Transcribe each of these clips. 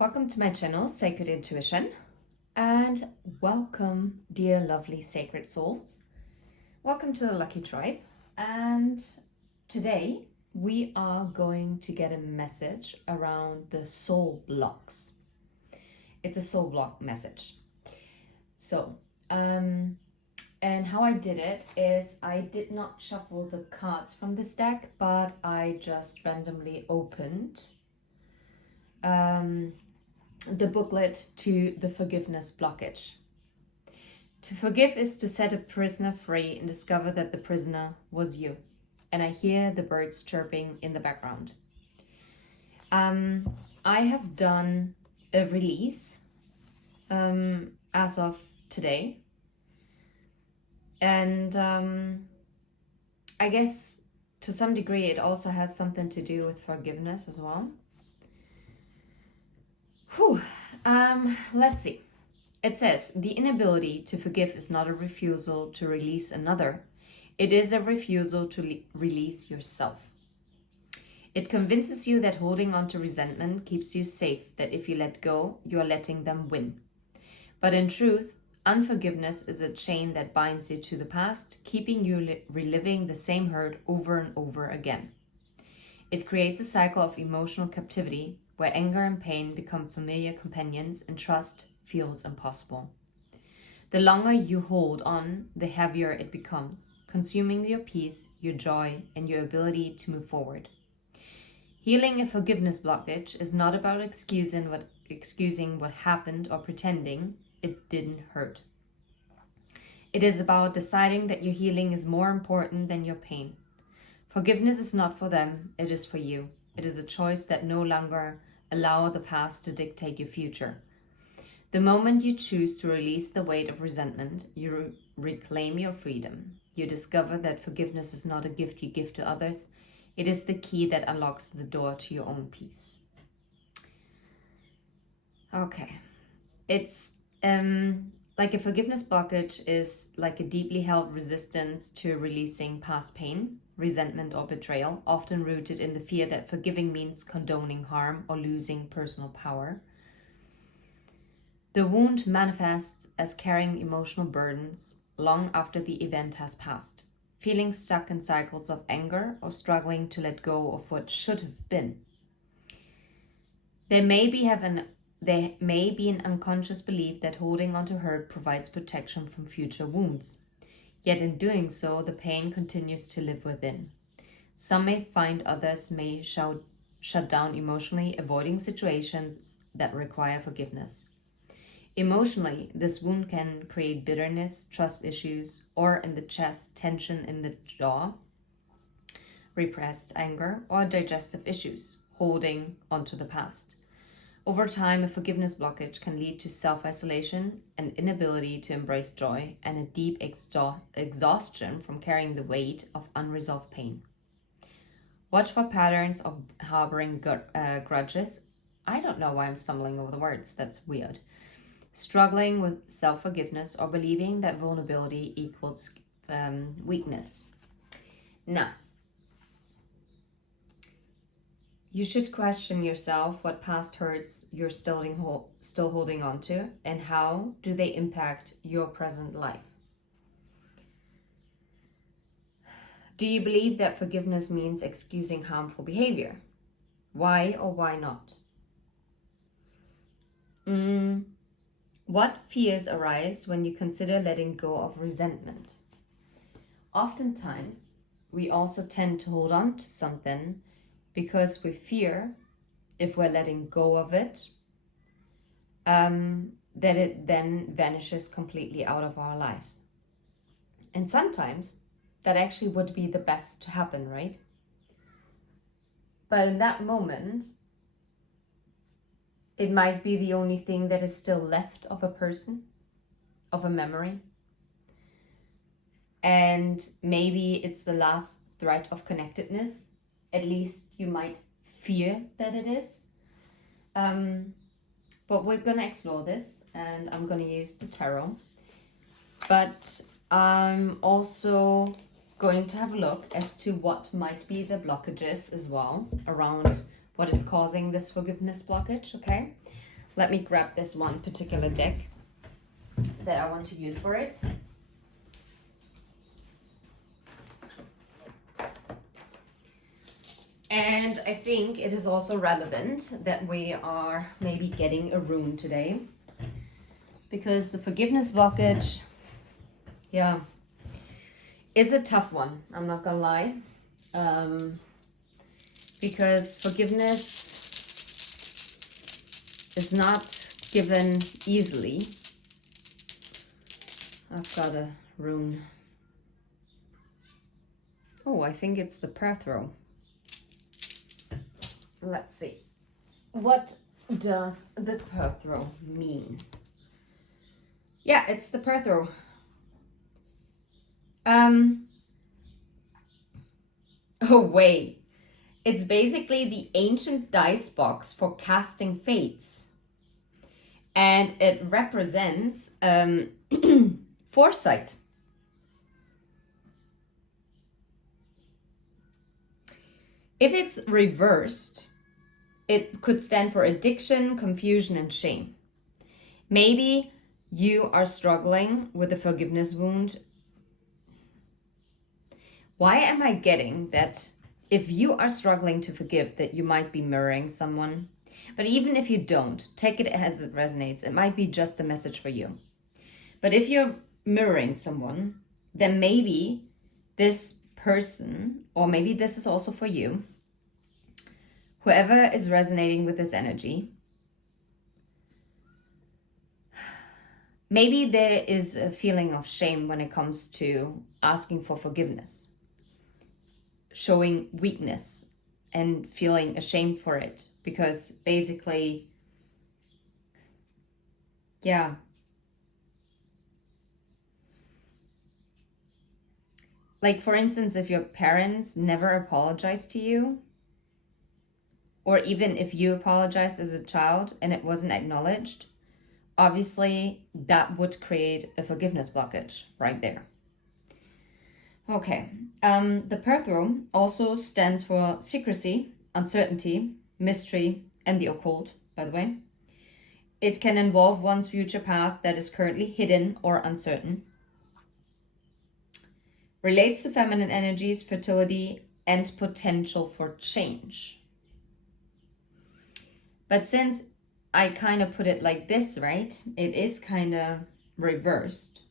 Welcome to my channel, Sacred Intuition, and welcome, dear lovely sacred souls. Welcome to the Lucky Tribe, and today we are going to get a message around the soul blocks. It's a soul block message. And how I did it is I did not shuffle the cards from this deck, but I just randomly opened the booklet to the forgiveness blockage. To forgive is to set a prisoner free and discover that the prisoner was you. And I hear the birds chirping in the background. I have done a release as of today. And I guess to some degree it also has something to do with forgiveness as well. Let's see. It says, the inability to forgive is not a refusal to release another. It is a refusal to release yourself. It convinces you that holding on to resentment keeps you safe, that if you let go, you are letting them win. But in truth, unforgiveness is a chain that binds you to the past, keeping you reliving the same hurt over and over again. It creates a cycle of emotional captivity where anger and pain become familiar companions and trust feels impossible. The longer you hold on, the heavier it becomes, consuming your peace, your joy, and your ability to move forward. Healing a forgiveness blockage is not about excusing what happened or pretending it didn't hurt. It is about deciding that your healing is more important than your pain. Forgiveness is not for them, it is for you. It is a choice that no longer allows the past to dictate your future. The moment you choose to release the weight of resentment, you reclaim your freedom. You discover that forgiveness is not a gift you give to others. It is the key that unlocks the door to your own peace. Okay. It's like a forgiveness blockage is like a deeply held resistance to releasing past pain, resentment, or betrayal, often rooted in the fear that forgiving means condoning harm or losing personal power. The wound manifests as carrying emotional burdens long after the event has passed, feeling stuck in cycles of anger or struggling to let go of what should have been. There may be an unconscious belief that holding on to hurt provides protection from future wounds. Yet in doing so, the pain continues to live within. Some may find others may shut down emotionally, avoiding situations that require forgiveness. Emotionally, this wound can create bitterness, trust issues, or in the chest, tension in the jaw, repressed anger, or digestive issues, holding onto the past. Over time, a forgiveness blockage can lead to self-isolation, an inability to embrace joy, and a deep exhaustion from carrying the weight of unresolved pain. Watch for patterns of harboring grudges. I don't know why I'm stumbling over the words, that's weird. Struggling with self-forgiveness or believing that vulnerability equals weakness. Now, you should question yourself what past hurts you're still holding on to, and how do they impact your present life. Do you believe that forgiveness means excusing harmful behavior? Why or why not? What fears arise when you consider letting go of resentment? Oftentimes, we also tend to hold on to something because we fear, if we're letting go of it, that it then vanishes completely out of our lives. And sometimes that actually would be the best to happen, right? But in that moment, it might be the only thing that is still left of a person, of a memory. And maybe it's the last thread of connectedness. At least you might fear that it is. But we're going to explore this, and I'm going to use the tarot. But I'm also going to have a look as to what might be the blockages as well around what is causing this forgiveness blockage, okay? let me grab this one particular deck that I want to use for it. And I think it is also relevant that we are maybe getting a rune today, because the forgiveness blockage, yeah, is a tough one. I'm not gonna lie, because forgiveness is not given easily. I've got a rune. Oh, I think it's the Perthro. Let's see. What does the Perthro mean? Yeah, it's the Perthro. Oh, wait. It's basically the ancient dice box for casting fates. And it represents foresight. If it's reversed, it could stand for addiction, confusion, and shame. Maybe you are struggling with a forgiveness wound. Why am I getting that if you are struggling to forgive, that you might be mirroring someone? But even if you don't, take it as it resonates. It might be just a message for you. But if you're mirroring someone, then maybe this person, or maybe this is also for you, whoever is resonating with this energy, maybe there is a feeling of shame when it comes to asking for forgiveness, showing weakness and feeling ashamed for it, because basically, yeah, like for instance, if your parents never apologized to you, or even if you apologized as a child and it wasn't acknowledged, obviously that would create a forgiveness blockage right there. Okay, the Perthro also stands for secrecy, uncertainty, mystery, and the occult, by the way. It can involve one's future path that is currently hidden or uncertain. Relates to feminine energies, fertility, and potential for change. But since I kind of put it like this, right? It is kind of reversed.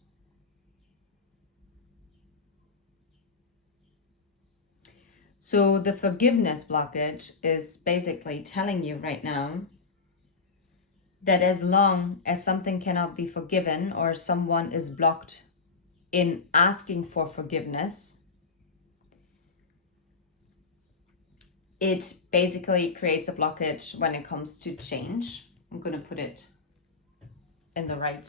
So the forgiveness blockage is basically telling you right now that as long as something cannot be forgiven, or someone is blocked in asking for forgiveness, it basically creates a blockage when it comes to change. I'm going to put it in the right.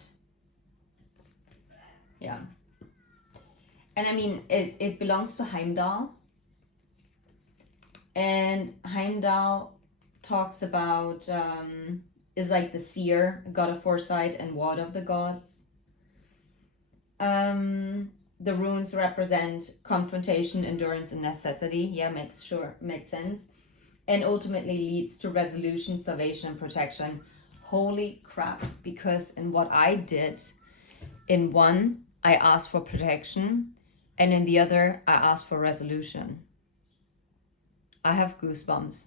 Yeah. And I mean, it belongs to Heimdall. And Heimdall talks about, is like the seer, god of foresight and ward of the gods. The runes represent confrontation, endurance, and necessity. Yeah, makes sense. And ultimately leads to resolution, salvation, and protection. Holy crap, because in what I did, in one, I asked for protection, and in the other, I asked for resolution. I have goosebumps.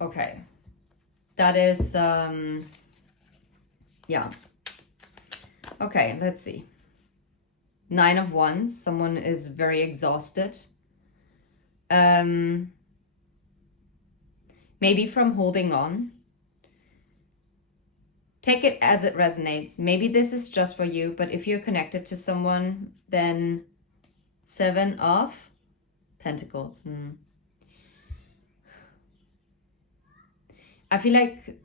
Okay. That is, yeah. Okay, let's see. 9 of Wands. Someone is very exhausted. Maybe from holding on. Take it as it resonates. Maybe this is just for you, but if you're connected to someone, then 7 of Pentacles. I feel like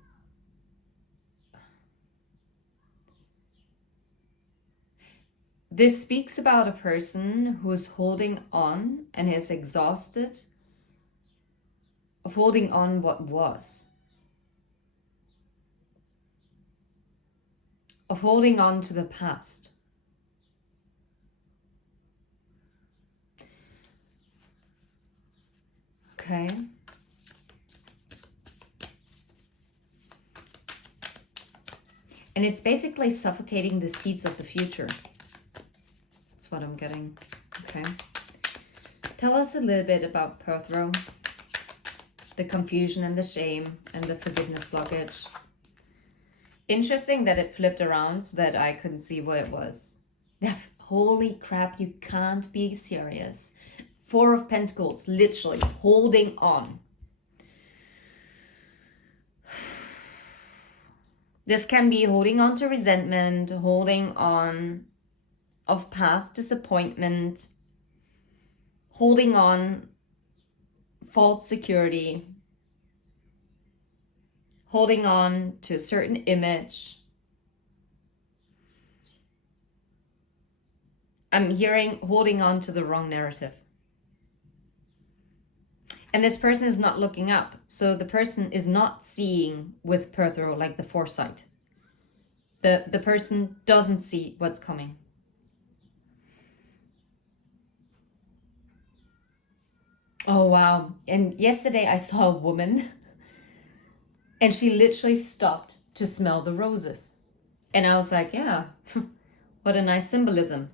this speaks about a person who's holding on and is exhausted of holding on what was. Of holding on to the past. Okay. And it's basically suffocating the seeds of the future. That's what I'm getting. Okay. Tell us a little bit about Perthro. The confusion and the shame and the forgiveness blockage. Interesting that it flipped around so that I couldn't see what it was. Holy crap, you can't be serious. 4 of Pentacles, literally holding on. This can be holding on to resentment, holding on of past disappointment, holding on false security, holding on to a certain image. I'm hearing holding on to the wrong narrative. And this person is not looking up. So the person is not seeing with Perthro like the foresight. The person doesn't see what's coming. Oh, wow. And yesterday I saw a woman and she literally stopped to smell the roses. And I was like, yeah, what a nice symbolism.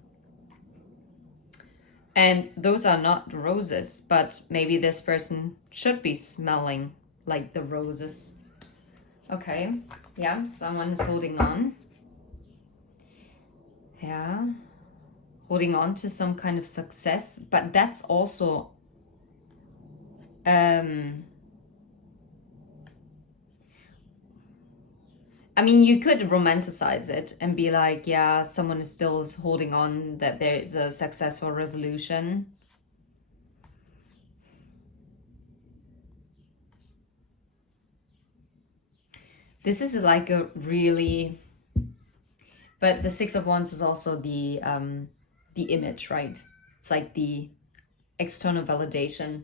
And those are not roses, but maybe this person should be smelling like the roses. Okay, yeah, someone is holding on. Yeah, holding on to some kind of success, but that's also I mean, you could romanticize it and be like, yeah, someone is still holding on, that there is a successful resolution. This is like a really, but the 6 of Wands is also the image, right? It's like the external validation.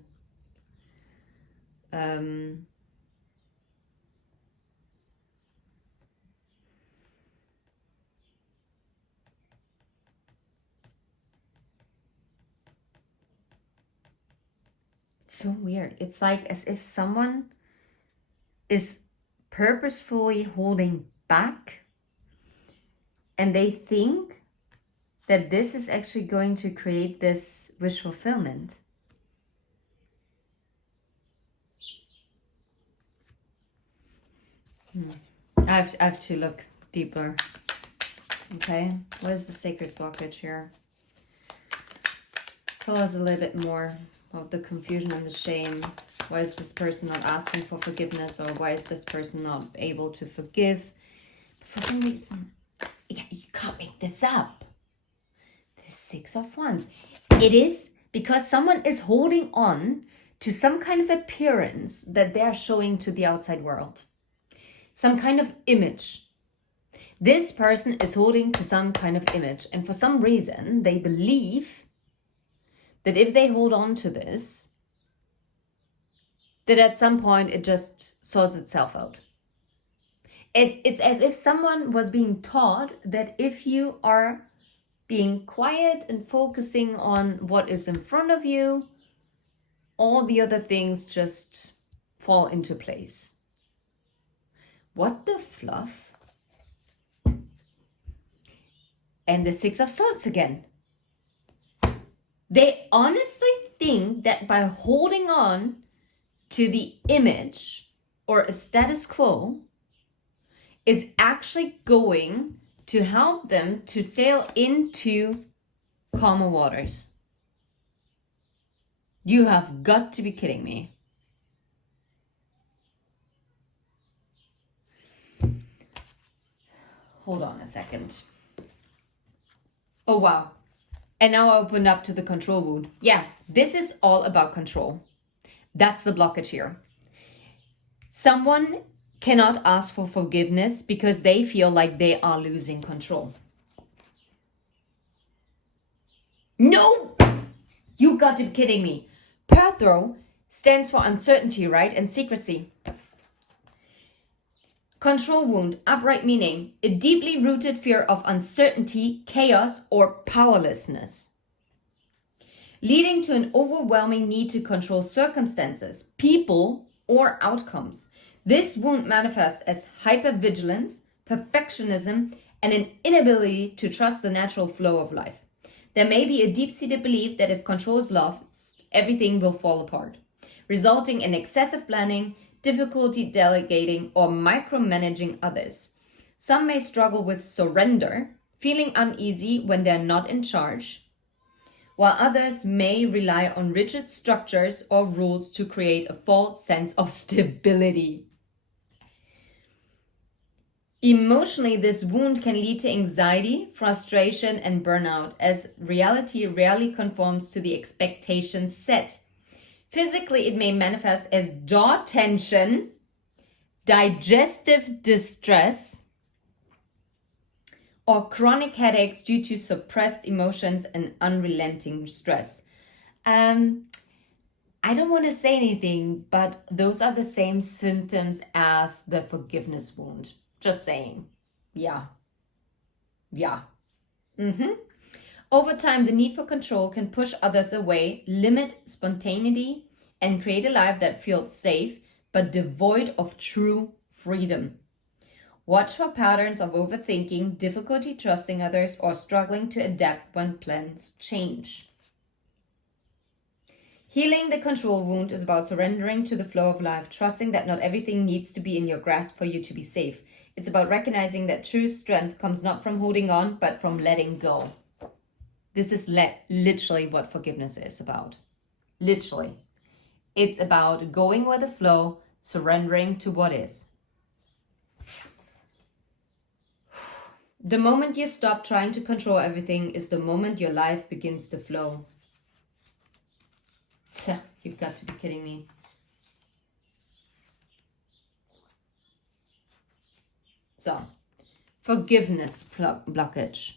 So weird. It's like as if someone is purposefully holding back and they think that this is actually going to create this wish fulfillment. I have to look deeper. Okay, what is the sacred blockage here? Tell us a little bit more of the confusion and the shame. Why is this person not asking for forgiveness, or why is this person not able to forgive? For some reason, yeah, you can't make this up. The 6 of Wands. It is because someone is holding on to some kind of appearance that they're showing to the outside world. Some kind of image. This person is holding to some kind of image, and for some reason they believe that if they hold on to this, that at some point it just sorts itself out. It's as if someone was being taught that if you are being quiet and focusing on what is in front of you, all the other things just fall into place. What the fluff? And the 6 of Swords again. They honestly think that by holding on to the image or a status quo is actually going to help them to sail into calmer waters. You have got to be kidding me. Hold on a second. Oh, wow. And now I open up to the control wound. Yeah, this is all about control. That's the blockage here. Someone cannot ask for forgiveness because they feel like they are losing control. No! You got to be kidding me. Perthro stands for uncertainty, right? And secrecy. Control wound, upright meaning, a deeply rooted fear of uncertainty, chaos, or powerlessness, leading to an overwhelming need to control circumstances, people, or outcomes. This wound manifests as hypervigilance, perfectionism, and an inability to trust the natural flow of life. There may be a deep-seated belief that if control is lost, everything will fall apart, resulting in excessive planning, difficulty delegating, or micromanaging others. Some may struggle with surrender, feeling uneasy when they're not in charge, while others may rely on rigid structures or rules to create a false sense of stability. Emotionally, this wound can lead to anxiety, frustration, and burnout, as reality rarely conforms to the expectations set. Physically, it may manifest as jaw tension, digestive distress, or chronic headaches due to suppressed emotions and unrelenting stress. I don't want to say anything, but those are the same symptoms as the forgiveness wound. Just saying. Yeah. Over time, the need for control can push others away, limit spontaneity, and create a life that feels safe but devoid of true freedom. Watch for patterns of overthinking, difficulty trusting others, or struggling to adapt when plans change. Healing the control wound is about surrendering to the flow of life, trusting that not everything needs to be in your grasp for you to be safe. It's about recognizing that true strength comes not from holding on, but from letting go. This is literally what forgiveness is about. Literally. It's about going with the flow, surrendering to what is. The moment you stop trying to control everything is the moment your life begins to flow. You've got to be kidding me. So, forgiveness blockage.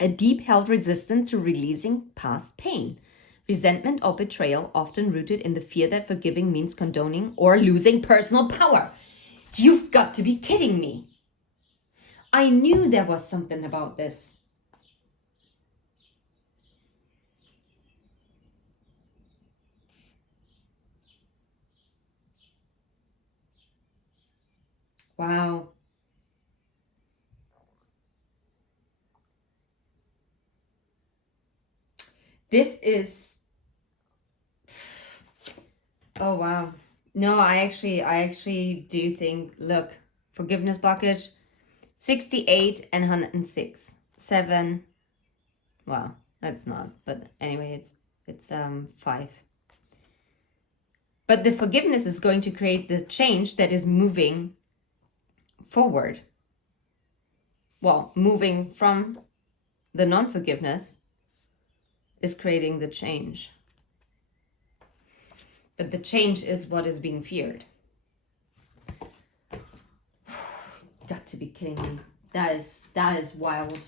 A deep-held resistance to releasing past pain. Resentment or betrayal, often rooted in the fear that forgiving means condoning or losing personal power. You've got to be kidding me. I knew there was something about this. Wow. This is, oh wow. No, I actually do think, look, forgiveness blockage, 68 and 106. 7. Wow, that's not, but anyway, it's 5. But the forgiveness is going to create the change that is moving forward. Well, moving from the non-forgiveness is creating the change. But the change is what is being feared. Got to be kidding me. That is wild.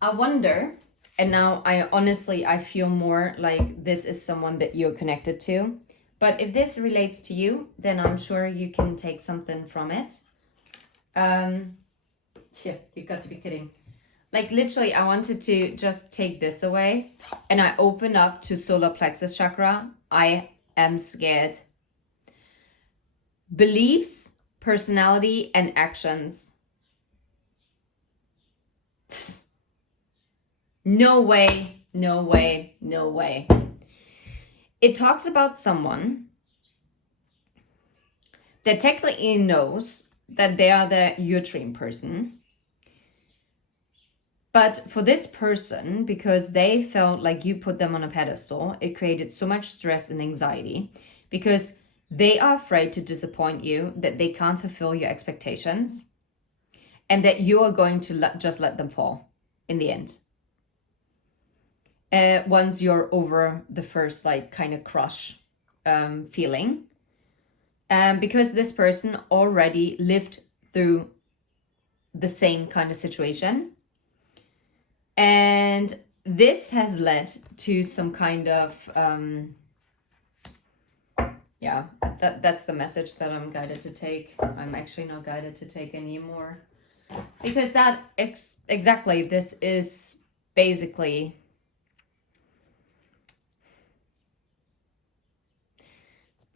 I wonder, and now I feel more like this is someone that you're connected to. But if this relates to you, then I'm sure you can take something from it. You got to be kidding. Like literally, I wanted to just take this away and I open up to solar plexus chakra. I am scared. Beliefs, personality, and actions. No way, no way, no way. It talks about someone that technically knows that they are your dream person. But for this person, because they felt like you put them on a pedestal, it created so much stress and anxiety because they are afraid to disappoint you, that they can't fulfill your expectations, and that you are going to just let them fall in the end. Once you're over the first like kind of crush feeling. Because this person already lived through the same kind of situation. And this has led to some kind of, that's the message that I'm guided to take. I'm actually not guided to take anymore. Because that, exactly, this is basically,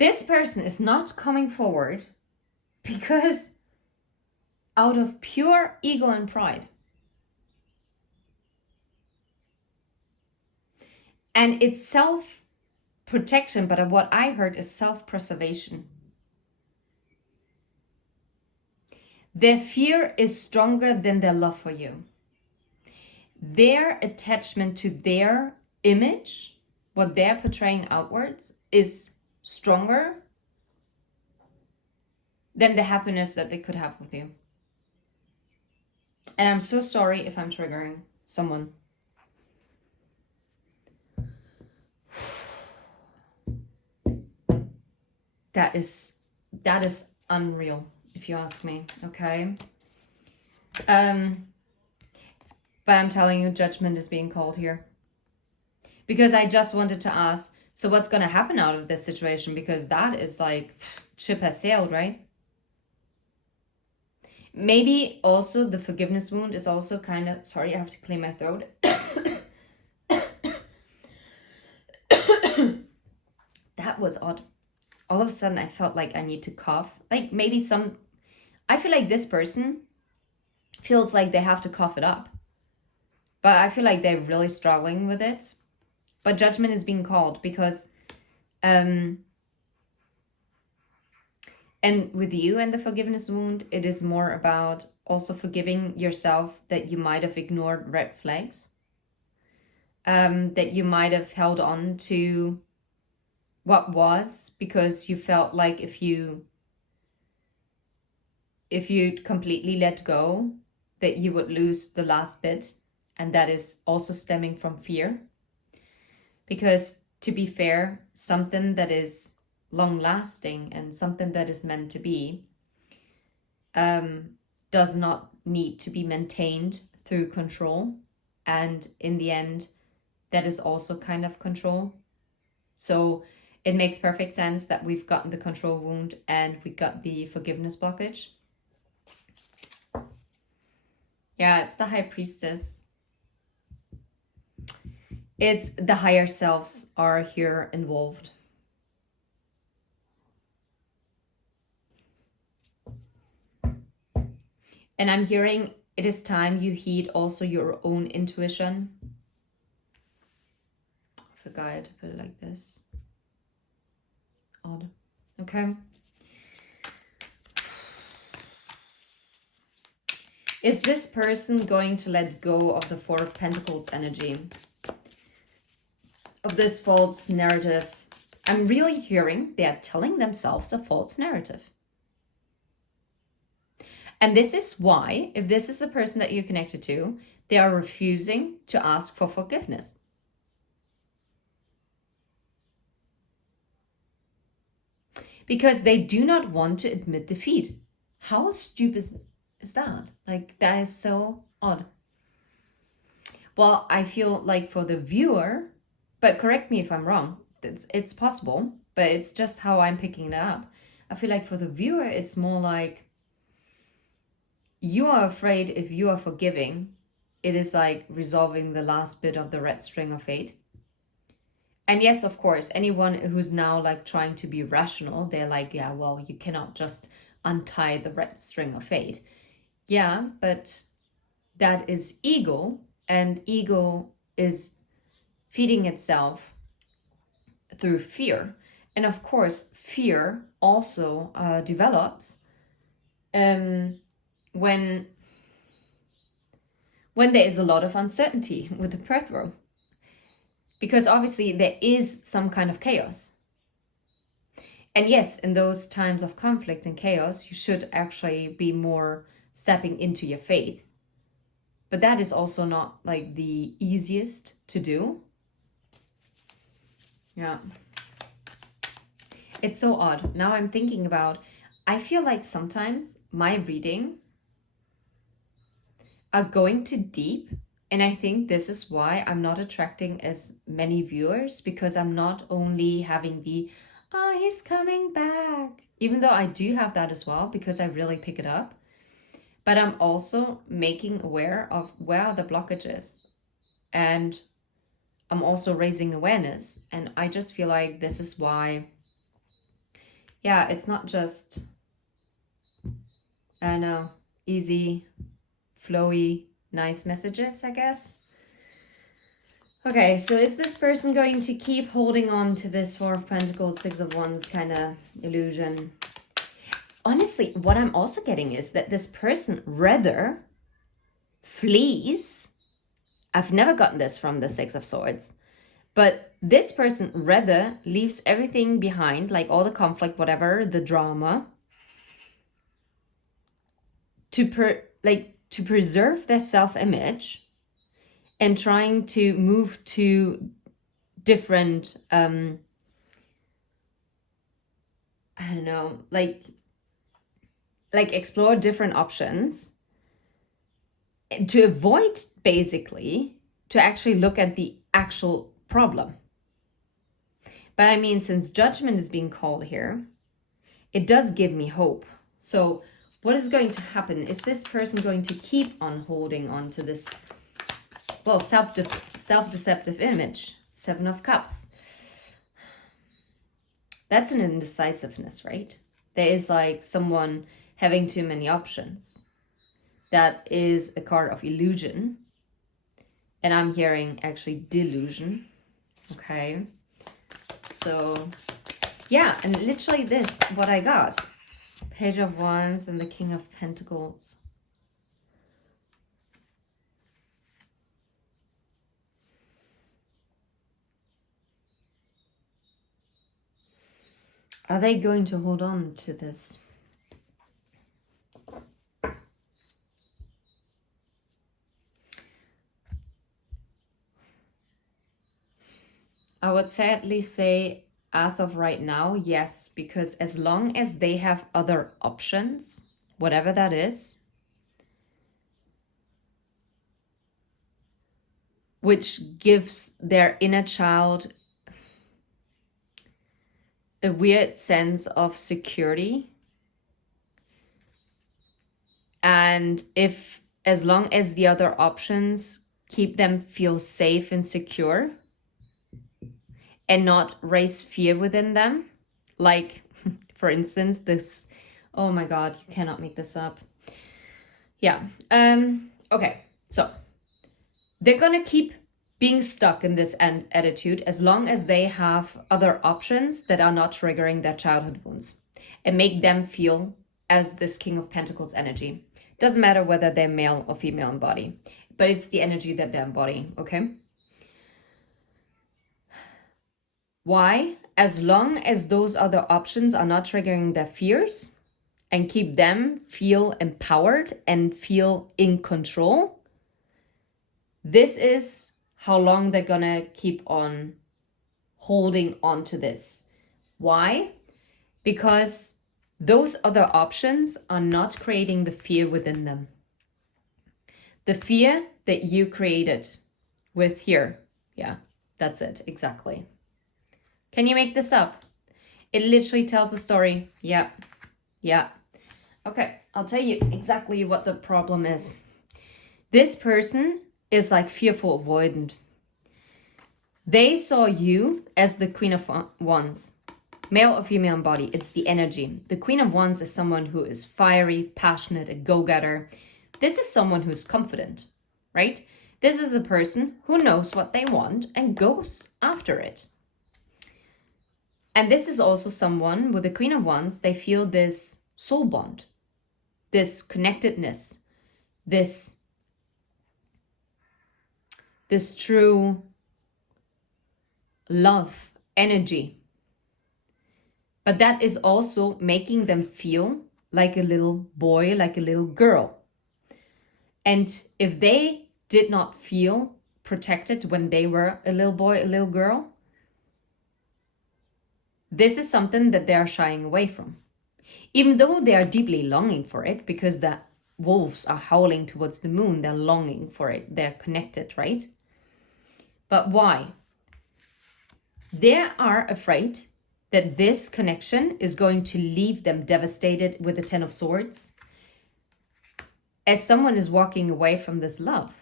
this person is not coming forward because out of pure ego and pride. And it's self-protection, but what I heard is self-preservation. Their fear is stronger than their love for you. Their attachment to their image, what they're portraying outwards, is stronger than the happiness that they could have with you. And I'm so sorry if I'm triggering someone. That is unreal, if you ask me, okay? But I'm telling you, judgment is being called here. Because I just wanted to ask, so what's going to happen out of this situation? Because that is like, ship has sailed, right? Maybe also the forgiveness wound is also kind of, sorry, I have to clear my throat. That was odd. All of a sudden I felt like I need to cough. Like maybe I feel like this person feels like they have to cough it up. But I feel like they're really struggling with it. But judgment is being called because, and with you and the forgiveness wound, it is more about also forgiving yourself that you might have ignored red flags. That you might have held on to what was because you felt like if you completely let go, that you would lose the last bit. And that is also stemming from fear. Because to be fair, something that is long lasting and something that is meant to be does not need to be maintained through control. And in the end, that is also kind of control. So it makes perfect sense that we've gotten the control wound and we got the forgiveness blockage. Yeah, it's the High Priestess. It's the higher selves are here involved. And I'm hearing it is time you heed also your own intuition. I forgot to put it like this. Odd. Okay. Is this person going to let go of the Four of Pentacles energy? Of this false narrative? I'm really hearing they are telling themselves a false narrative. And this is why, if this is a person that you're connected to, they are refusing to ask for forgiveness. Because they do not want to admit defeat. How stupid is that? Like, that is so odd. Well, I feel like for the viewer, but correct me if I'm wrong, it's possible, but it's just how I'm picking it up. I feel like for the viewer, it's more like you are afraid if you are forgiving, it is like resolving the last bit of the red string of fate. And yes, of course, anyone who's now like trying to be rational, they're like, yeah, well, you cannot just untie the red string of fate. Yeah, but that is ego, and ego is feeding itself through fear. And of course, fear also develops when there is a lot of uncertainty with the birth room. Because obviously there is some kind of chaos. And yes, in those times of conflict and chaos, you should actually be more stepping into your faith. But that is also not like the easiest to do. Yeah. It's so odd. Now I'm thinking about, I feel like sometimes my readings are going too deep. And I think this is why I'm not attracting as many viewers, because I'm not only having the, oh, he's coming back. Even though I do have that as well, because I really pick it up. But I'm also making aware of where are the blockages. And I'm also raising awareness. And I just feel like this is why, yeah, it's not just, I know, easy, flowy, nice messages, I guess. Okay, so is this person going to keep holding on to this Four of Pentacles, Six of Wands kind of illusion? Honestly, what I'm also getting is that this person rather flees. I've never gotten this from the Six of Swords. But this person rather leaves everything behind, like all the conflict, whatever, the drama, to preserve their self-image and trying to move to different, I don't know, like explore different options to avoid, basically, to actually look at the actual problem. But I mean, since judgment is being called here, it does give me hope. So what is going to happen? Is this person going to keep on holding on to this, well, self-deceptive image? Seven of Cups. That's an indecisiveness, right? There is like someone having too many options. That is a card of illusion. And I'm hearing actually delusion. Okay. So, yeah, and literally this, what I got. Page of Wands and the King of Pentacles. Are they going to hold on to this? I would sadly say, as of right now, yes, because as long as they have other options, whatever that is, which gives their inner child a weird sense of security. And if, as long as the other options keep them feel safe and secure, and not raise fear within them. Like, for instance, this, oh my God, you cannot make this up. Yeah, okay, so they're gonna keep being stuck in this attitude as long as they have other options that are not triggering their childhood wounds and make them feel as this King of Pentacles energy. Doesn't matter whether they're male or female in body, but it's the energy that they're embodying, okay? Why? As long as those other options are not triggering their fears and keep them feel empowered and feel in control, this is how long they're gonna keep on holding on to this. Why? Because those other options are not creating the fear within them. The fear that you created with here. Yeah, that's it, exactly. Can you make this up? It literally tells a story. Yeah. Yeah. Okay, I'll tell you exactly what the problem is. This person is like fearful avoidant. They saw you as the Queen of Wands. Male or female in body, it's the energy. The Queen of Wands is someone who is fiery, passionate, a go-getter. This is someone who's confident, right? This is a person who knows what they want and goes after it. And this is also someone with the Queen of Wands, they feel this soul bond, this connectedness, this true love, energy. But that is also making them feel like a little boy, like a little girl. And if they did not feel protected when they were a little boy, a little girl, this is something that they are shying away from. Even though they are deeply longing for it, because the wolves are howling towards the moon, they're longing for it, they're connected, right? But why? They are afraid that this connection is going to leave them devastated with the Ten of Swords, as someone is walking away from this love.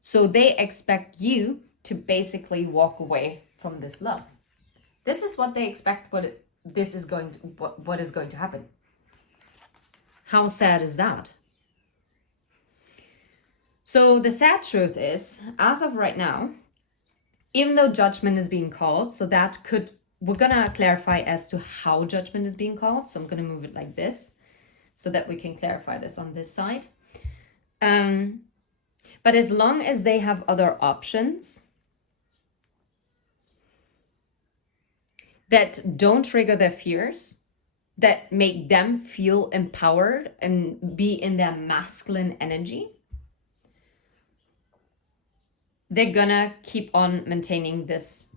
So they expect you to basically walk away from this love. This is what they expect, what is going to happen. How sad is that? So the sad truth is, as of right now, even though judgment is being called, so that could, we're gonna clarify as to how judgment is being called. So I'm gonna move it like this so that we can clarify this on this side. But as long as they have other options that don't trigger their fears, that make them feel empowered and be in their masculine energy, they're gonna keep on maintaining this.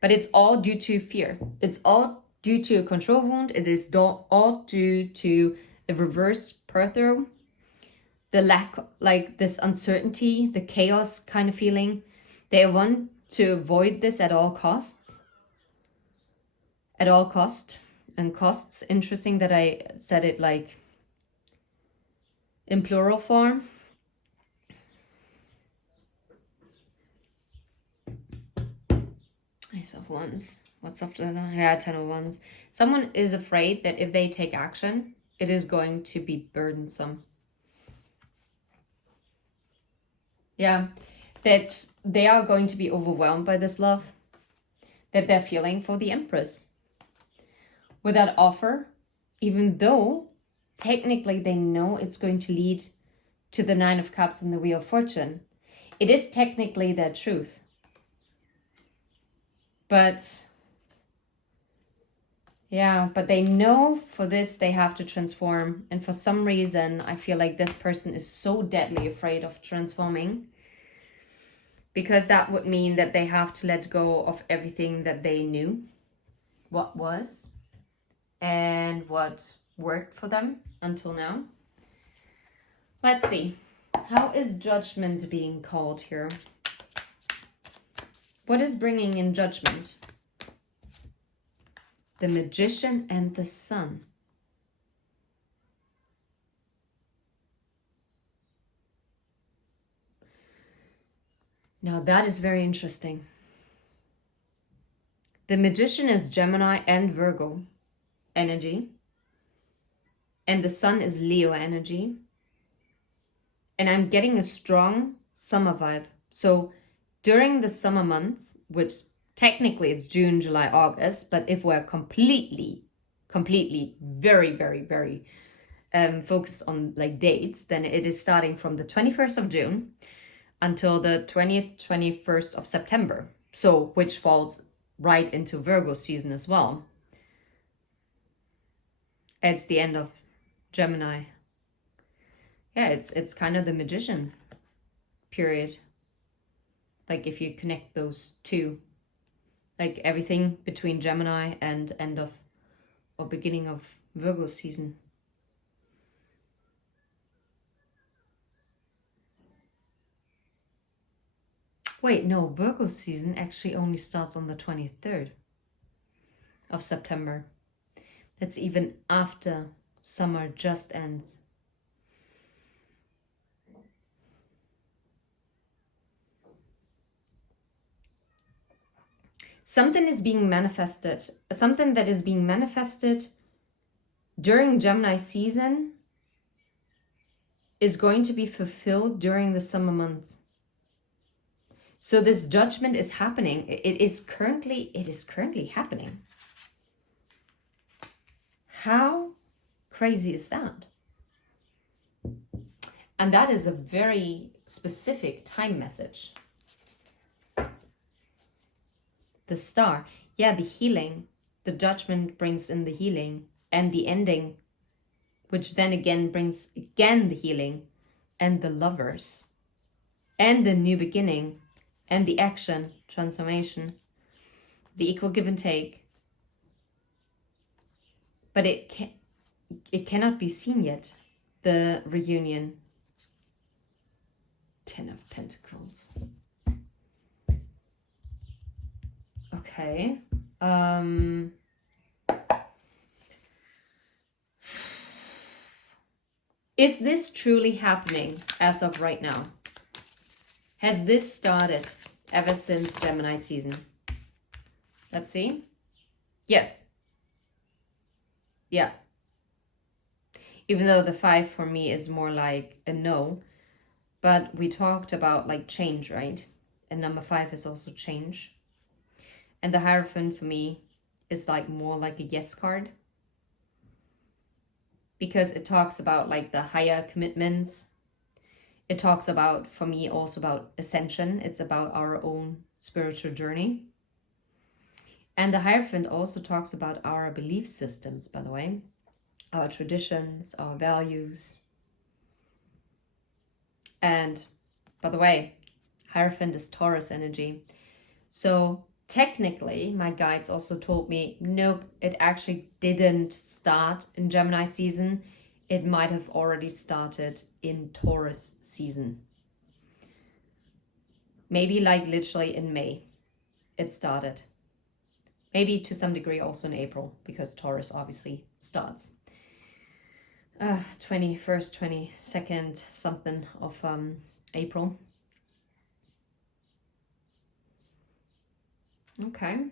But it's all due to fear. It's all due to a control wound. It is all due to a reverse birthright, the lack, like this uncertainty, the chaos kind of feeling. They want to avoid this at all costs. At all cost. And costs, interesting that I said it like in plural form. Ace of Wands. What's after that? Yeah, 10 of Wands. Someone is afraid that if they take action, it is going to be burdensome. Yeah, that they are going to be overwhelmed by this love that they're feeling for the Empress. With that offer, even though technically they know it's going to lead to the Nine of Cups and the Wheel of Fortune, it is technically their truth. But yeah, but they know for this they have to transform. And for some reason, I feel like this person is so deadly afraid of transforming, because that would mean that they have to let go of everything that they knew, what was, and what worked for them until now. Let's see. How is judgment being called here? What is bringing in judgment? The Magician and the Sun. Now that is very interesting. The Magician is Gemini and Virgo energy. And the Sun is Leo energy. And I'm getting a strong summer vibe. So during the summer months, which technically it's June, July, August, but if we're completely, very, very, very focused on like dates, then it is starting from the 21st of June until the 20th, 21st of September. So, which falls right into Virgo season as well. It's the end of Gemini. Yeah, it's kind of the Magician period. Like if you connect those two, like everything between Gemini and end of or beginning of Virgo season. Wait, no, Virgo season actually only starts on the 23rd of September. That's even after summer just ends. Something is being manifested. Something that is being manifested during Gemini season is going to be fulfilled during the summer months. So this judgment is happening. It is currently happening. How crazy is that? And that is a very specific time message. The Star. Yeah, the healing. The judgment brings in the healing. And the ending, which then again brings again the healing. And the Lovers. And the new beginning. And the action, transformation. The equal give and take. But it cannot be seen yet. The reunion. 10 of Pentacles. Okay. Is this truly happening as of right now? Has this started ever since Gemini season? Let's see. Yes. Yeah. even though the 5 for me is more like a no. But we talked about like change, right? And number 5 is also change. And the Hierophant for me is like more like a yes card, because it talks about like the higher commitments. It talks about, for me, also about ascension. It's about our own spiritual journey. And the Hierophant also talks about our belief systems, by the way, our traditions, our values. And by the way, Hierophant is Taurus energy. So technically, my guides also told me, nope, it actually didn't start in Gemini season. It might have already started in Taurus season. Maybe like literally in May, it started. Maybe to some degree also in April, because Taurus obviously starts. 21st, 22nd, something of April. Okay.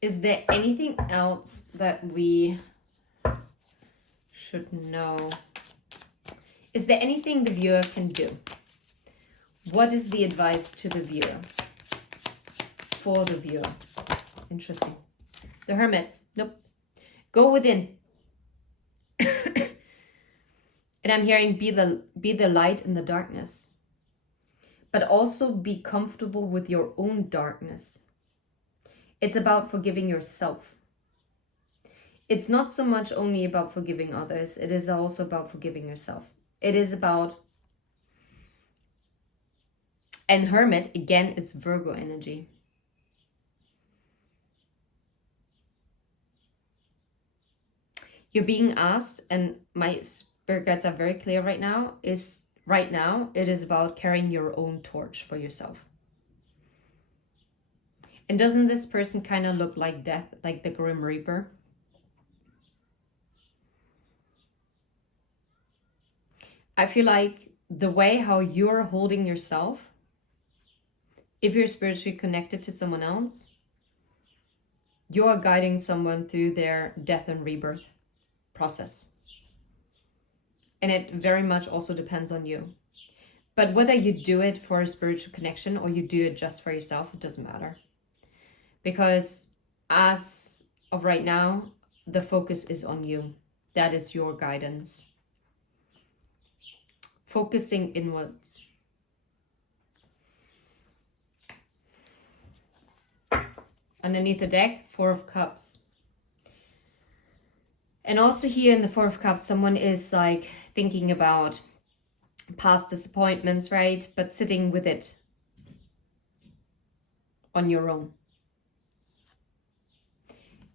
Is there anything else that we should know? Is there anything the viewer can do? What is the advice to the viewer? For the viewer. Interesting. The Hermit. Nope. Go within. And I'm hearing be the light in the darkness. But also be comfortable with your own darkness. It's about forgiving yourself. It's not so much only about forgiving others. It is also about forgiving yourself. It is about... And Hermit, again, is Virgo energy. You're being asked, and my spirit guides are very clear right now, it is about carrying your own torch for yourself. And doesn't this person kind of look like death, like the Grim Reaper? I feel like the way how you're holding yourself, if you're spiritually connected to someone else, you're guiding someone through their death and rebirth process. And it very much also depends on you. But whether you do it for a spiritual connection or you do it just for yourself, it doesn't matter. Because as of right now, the focus is on you. That is your guidance. Focusing inwards. Underneath the deck, 4 of Cups. And also here in the 4 of Cups, someone is like thinking about past disappointments, right? But sitting with it on your own.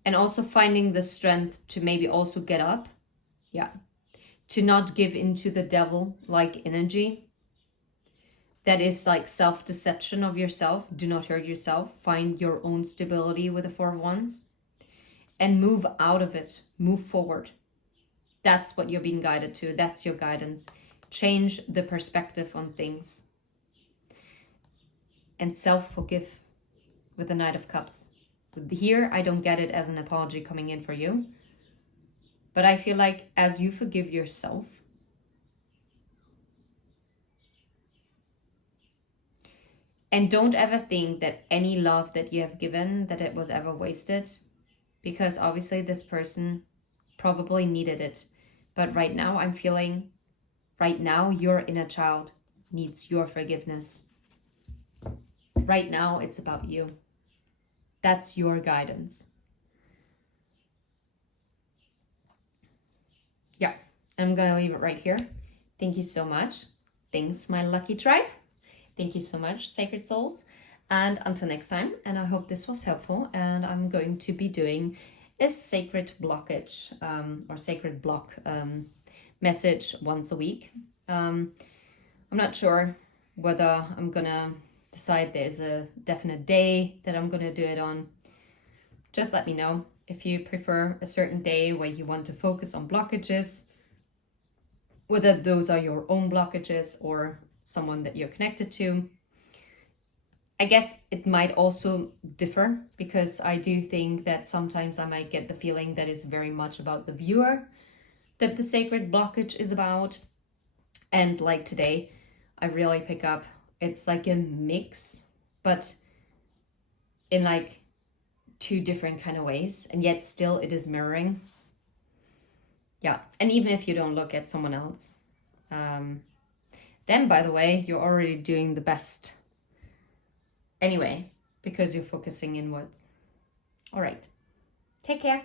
And also finding the strength to maybe also get up. Yeah. To not give into the devil-like energy. That is like self-deception of yourself. Do not hurt yourself. Find your own stability with the 4 of Wands. And move out of it. Move forward. That's what you're being guided to. That's your guidance. Change the perspective on things. And self-forgive with the Knight of Cups. Here, I don't get it as an apology coming in for you. But I feel like as you forgive yourself, and don't ever think that any love that you have given, that it was ever wasted. Because obviously this person probably needed it. But right now I'm feeling, right now your inner child needs your forgiveness. Right now it's about you. That's your guidance. Yeah, I'm going to leave it right here. Thank you so much. Thanks, my lucky tribe. Thank you so much, Sacred Souls. And until next time, and I hope this was helpful, and I'm going to be doing a sacred blockage or sacred block message once a week. I'm not sure whether I'm gonna decide there's a definite day that I'm gonna do it on. Just let me know if you prefer a certain day where you want to focus on blockages, whether those are your own blockages or someone that you're connected to. I guess it might also differ, because I do think that sometimes I might get the feeling that it's very much about the viewer, that the sacred blockage is about. And like today, I really pick up it's like a mix, but in like two different kind of ways, and yet still it is mirroring. Yeah, and even if you don't look at someone else, then by the way, you're already doing the best anyway, because you're focusing inwards. All right, take care.